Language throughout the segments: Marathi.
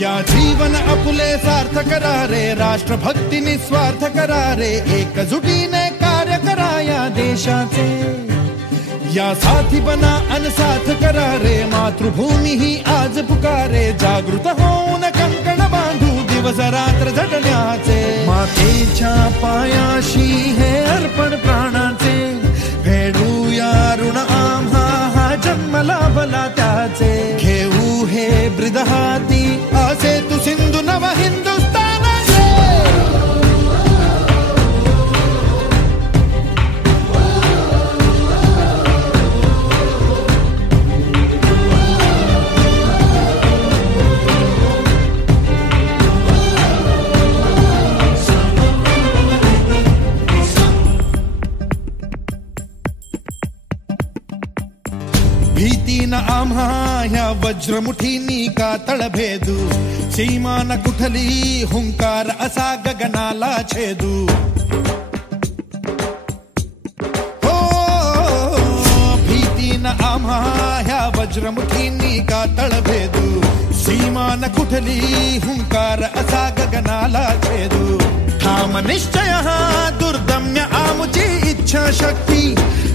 या जीवन आपुले सार्थ करा रे, राष्ट्रभक्ती निस्वार्थ करा रे, एकजुटीने कार्य करा या देशाचे. या साथी बना अनसाथ करा रे, मातृभूमी ही आज पुकारे. जागृत होऊन कंकण बांधू दिवस रात्र झटण्याचे. मातेच्या पायाशी हे अर्पण प्राणाचे, फेडूया ऋण आम्हा हा जन्म लाभला त्याचे. घेऊ हे ब्रिद हाती असे तू सिंधू नव हिंदुस्थानाचे. भीतीन आम्हा ह्या वज्रमुठीनी का तळभेदू. सीमा न कुठली हुंकार असा गगनाला छेदू. हो भीतीन आम्हा ह्या वज्रमुठीनी का तळभेदू. सीमा न कुठली हुंकार असा गगनाला छेदू. ठाम निश्चय हा दुर्दम्य आमुची इच्छा शक्ती.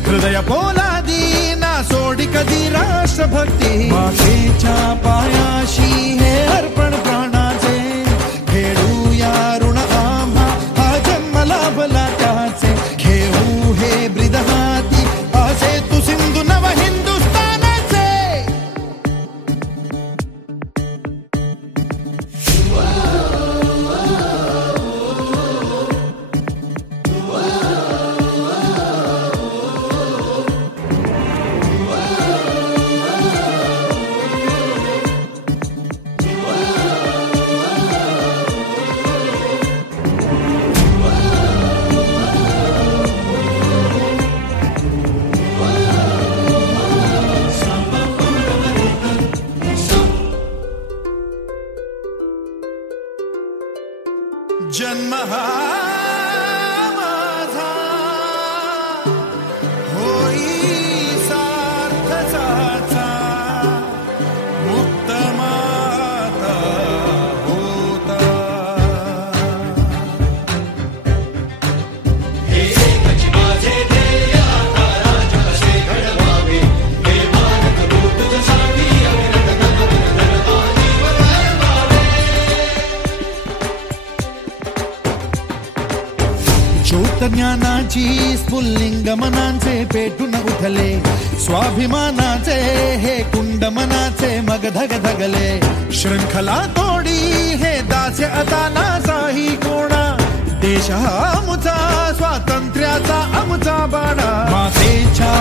हृदय पोलादी ना सोडी कधी राष्ट्रभक्ती. मातेच्या पायाशी हे अर्पण प्राणाचे, खेळूया ऋण आम्हा हा जन्म लाभला त्याचे. घेऊ हे ब्रिद हाती असे तू सिंधू नव हिंदुस्थानाचे. जन्म हा माझा होई सार्थकाचा. मुक्त माता होता. हे एकच माझे ध्येय आता राज्य कसे घडवावे. हे भारत भू तुझ्यासाठी अविरत धन आजीवन वाढवावे. ज्योत ज्ञानाची स्फुल्लिंग मनांचे पेटून उठले. स्वाभिमानाचे हे कुंड मनाचे मग धगधगले. शृंखला तोडी हे दास्य आता नासाही कोणा. देश हा आमचा स्वातंत्र्याचा आमचा बाणा. मातेच्या